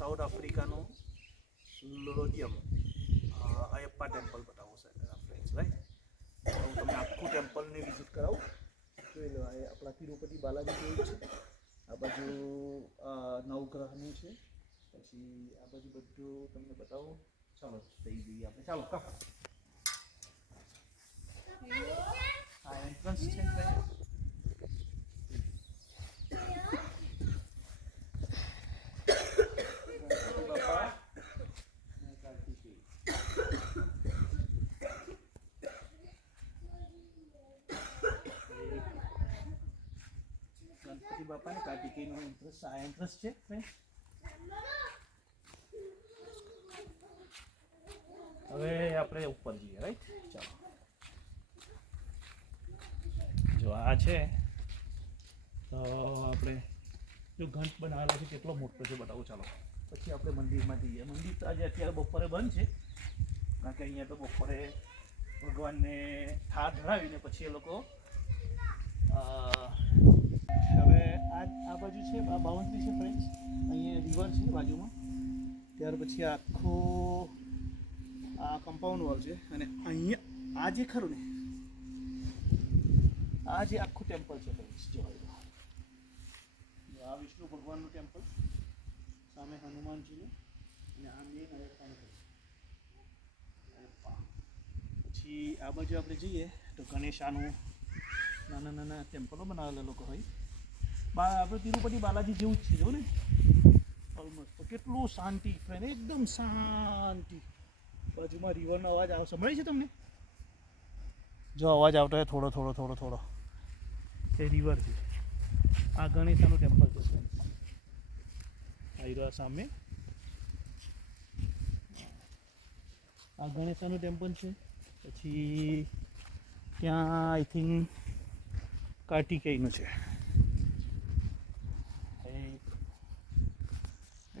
South આફ્રિકાનું લોડિયમ Ayyappa temple બતાવો ફ્રેન્ડ્સ રાઈટ હું તમને આખું ટેમ્પલની વિઝિટ કરાવું. જોઈ લો એ આપણા તિરુપતિ બાલાજી જેવું છે. આ બાજુ નવગ્રહનું છે. પછી આ બાજુ બધું તમને બતાવો. ચાલો થઈ જઈએ આપણે. ચાલો કમ આ એન્ટ્રન્સ છે friends. ગણપતિ બાપા અને કાર્તિકેય. ગણપતિ બાપા ને કાર્તિકેયનો ઇન્ટરેસ્ટ આ ઇન્ટરેસ્ટ છે. હવે આપણે ઉપર જઈએ રાઈટ ચાલો. જો આ છે, તો આપણે જો ઘંટ બનાવેલો છે, કેટલો મોટો છે બતાવું, ચાલો. પછી આપણે મંદિરમાં જઈએ. મંદિર તો આજે અત્યારે બપોરે બંધ છે. કારણ કે અહીંયા તો બપોરે ભગવાનને થાળ ધરાવીને પછી એ લોકો હવે આ આ બાજુ છે, આ બાઉન્ડ્રી છે ફ્રેન્ડ્સ. અહીંયા રિવર છે બાજુમાં. ત્યાર પછી આખું આ કમ્પાઉન્ડ વોલ છે. અને અહીંયા આ જે ખરું ને, આ જે આખું ટેમ્પલ છે ફ્રેન્ડ્સ, જો આ વિષ્ણુ ભગવાનનું ટેમ્પલ સામે હનુમાનજીનું. અને આ મેન પછી આ બાજુ આપણે જઈએ તો ગણેશાનું નાના નાના ટેમ્પલો બનાવેલા લોકો હોય. આપણે તિરુપતિ બાલાજી જેવું જ છે જો ને. ઓલમોસ્ટ તો કેટલું શાંતિ ફ્રેન્ડ એકદમ શાંતિ. બાજુમાં રિવરનો અવાજ આવ સંભળાય છે તમને? જો અવાજ આવતો હોય, થોડો થોડો થોડો થોડો. એ રિવર છે. આ ગણેશાનું ટેમ્પલ છે friends. આ સામે. આ ગણેશાનું ટેમ્પલ છે. પછી ત્યાં આઈ થિંક કાર્તિકેયનું છે એ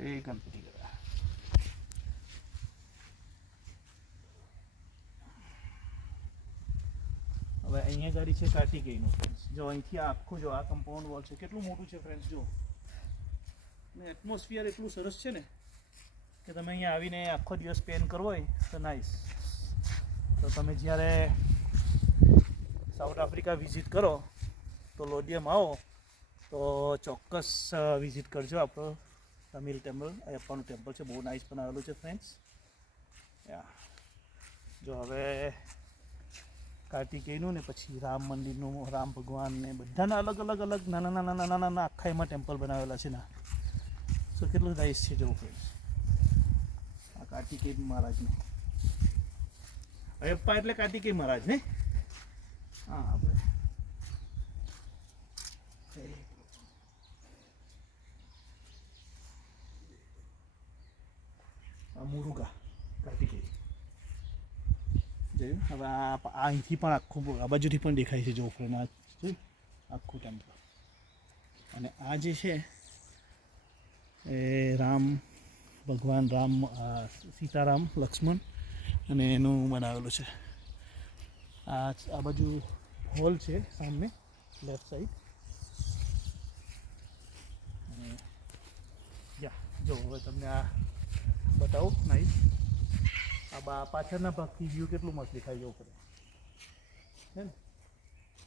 એ ગણપતિ દાદા. હવે અહીંયા ગાડી છે કાર્તિકેયનું ફ્રેન્ડ્સ જો અહીંથી આખું, જો આ કમ્પાઉન્ડ વોલ છે, કેટલું મોટું છે ફ્રેન્ડ્સ જો. ને એટમોસ્ફિયર એટલું સરસ છે ને કે તમે અહીંયા આવીને આખો દિવસ સ્પેન્ડ કરવો હોય તો નાઇસ તો તમે જ્યારે સાઉથ આફ્રિકા વિઝિટ કરો, તો લોડિયમ આવો, તો ચોક્કસ વિઝિટ કરજો આપણો તમિલ ટેમ્પલ અયપ્પાનું ટેમ્પલ છે, બહુ નાઇસ બનાવેલું છે ફ્રેન્ડ્સ જો હવે કાર્તિકેયનું ને પછી રામ મંદિરનું, રામ ભગવાન ને બધાના અલગ અલગ અલગ નાના નાના નાના નાના આખા એમાં ટેમ્પલ બનાવેલા છે ને સો કેટલું નાઇસ છે જવું ફ્રેન્ડ્સ આ કાર્તિકેય મહારાજનું. અયપ્પા એટલે કાર્તિકેય મહારાજ ને? હા આપણે મુરુગા કાર્તિકેય જોયું હવે આ અહીંથી પણ આખું આ બાજુથી પણ દેખાય છે જો ફ્રેન્ડ આ આખું ટેમ્પલ અને આ જે છે એ રામ ભગવાન રામ સીતારામ લક્ષ્મણ અને એનું બનાવેલું છે આ આ બાજુ હોલ છે સામે લેફ્ટ સાઈડ અને યા જો હવે તમને આ બતાવું. નાઈસ આ બા પાછળના ભાગથી વ્યૂ કેટલું મસ્ત દેખાય જવું પડે હે ને?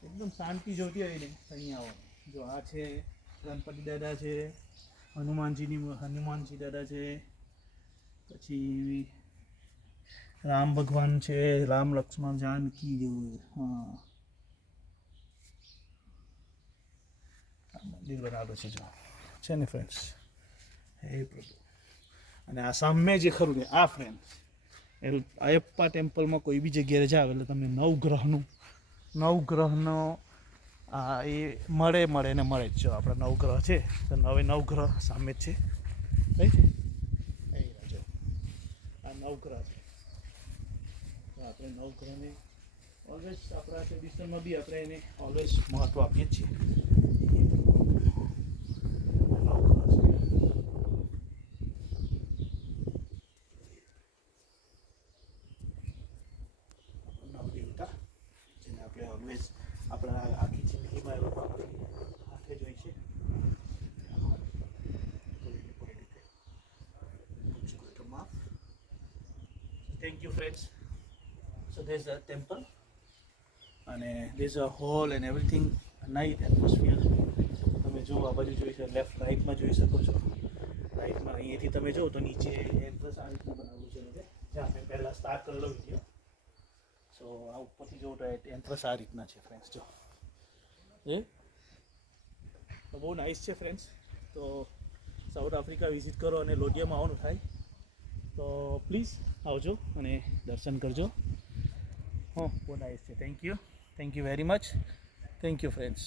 એકદમ શાંતિ જોતી હોય ને અહીંયા આવો. જો આ છે, ગણપતિ દાદા છે, હનુમાનજીની હનુમાનજી દાદા છે, પછી રામ ભગવાન છે, રામ લક્ષ્મણ જાનકી જેવું હા. મંદિર બનાવેલું છે જો. છે ને ફ્રેન્ડ્સ હે પ્રભુ. અને આ સામે જે ખરું ને, આ ફ્રેમ એટલે અયપ્પા ટેમ્પલમાં કોઈ બી જગ્યાએ જાવ એટલે તમને નવગ્રહનું નવગ્રહનો આ એ મળે મળે ને મળે જ. જો આપણા નવગ્રહ છે, તો નવે નવગ્રહ સામે જ છે. એ જો આ નવગ્રહ છે. આપણે નવગ્રહને ઓલવેઝ આપણા ટ્રેડિશનમાં બી આપણે એને ઓલવેઝ મહત્ત્વ આપીએ છીએ. હંમેશ આપણા આખી જિંદગીમાં એવું હાથે જ હોય છે. Thank you friends. So there's a temple. and uh, there's a hall and everything. A તમે જો આ બાજુ જોઈ શકો લેફ્ટ રાઈટમાં જોઈ શકો છો. રાઈટમાં અહીંયાથી તમે જો તો નીચે બસ આ રીતના બનાવવું છે જ્યાં મેં પહેલાં સ્ટાર્ટ કરેલો વીડિયો. સો આ ઉપરથી જો એન્થ્રસ આ રીતના છે ફ્રેન્ડ્સ જો. એ તો બહુ નાઇસ છે ફ્રેન્ડ્સ તો સાઉથ આફ્રિકા વિઝિટ કરો અને લોડિયામાં આવવાનું થાય. તો પ્લીઝ આવજો અને દર્શન કરજો. હો બહુ નાઇસ છે. Thank you thank you very much thank you friends